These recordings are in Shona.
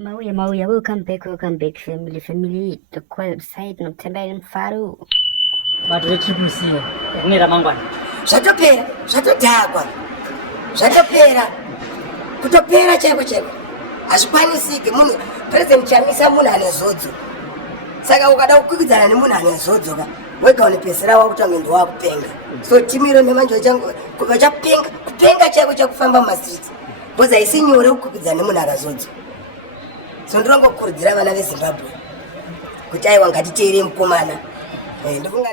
Mauya, welcome back, family. The quiet side, no tembele mfaro. But retribution, nira mangwana. Zvatopera. Kutopera cheko. Azvikwanisiki munhu President Chamisa munhu ane zodzo. Saka ukada kukwikwidzana nemunhu ane zodzo ka wega unepesera wakutanga ndo wakupenga. So timiro nemanje changu vachapenga kupenga cheko chakufamba mumastreet. Because haisi nyore kukwikwidzana nemunhu akazodzo. So ndirongokurudzira vana veZimbabwe kuti aiwa ngatiteere mukomana. Ndofunga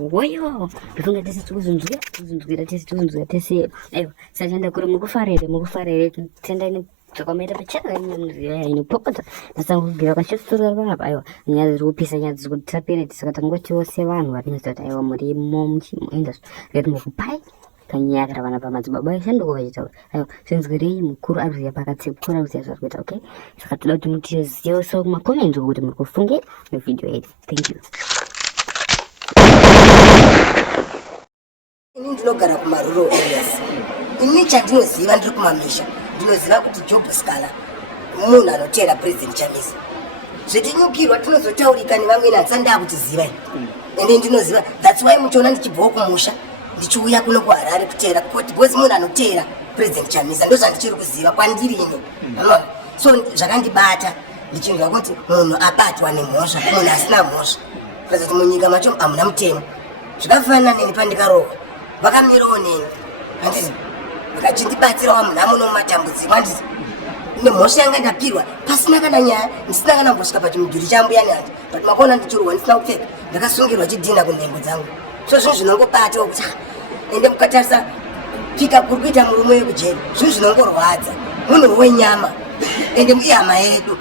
Woyo, ndifunga tese tuzunzwira tese. Ayo, sajanda kuri mukufarere tenda tsokomera pachaka inopopota nasangugira kashitsura vanhu ayo nyaya dzirikupisa nyaya dzirikutapira tisakatangoti wose vanhu varinoita kuti aiwa murimo muchimuenda reti mukupai kanyaya kana vana pamadzibaba eshandoko vachitaura ayo zvinzwirei mukuru aruziya pakati mukuru aruziya zvari kuita okay saka toda kuti mutizive so kumakomenti kuti muri kufunge mevhidhiyo yedu. Thank you. ini ndinogara kumaruro areas. Ini chandinoziva ndiri kumamisha ndinoziva kuti Job Scala munhu anoteera President Chamisa. Zvetinyukirwa tinozotaurika nevamwe nanzi ndakutiziva ende ndinoziva that's why muchiona ndichibvawo kumusha ndichiuya kuno kuHarare kuteera kuti because munhu anoteera President Chamisa ndozvandichiri kuziva kwandiri ino. So zvakandibata ndichinzwa kuti munhu abatwa nemhosva munhu asina mhosva kuti munyika macho hamuna mutemo. Zvakafanana neni pandikarohwa vakamirawo neni handiti vakachindibatsirawo munhu amuno mumatambudziko handiti nemhosva yanga ndapirwa pasina kana nyaya ndisina kana mbosvika pachimudhuri chambuya nehandi but makaona ndichirohwa ndisina kupfeka ndakasungirwa chidhina kunhengo dzangu. So zvinhu zvinongobatawo kuti ende mukatarisa pika kuri kuita murume wekujeri zvinhu zvinongorwadza munhu wenyama ende ihama yedu.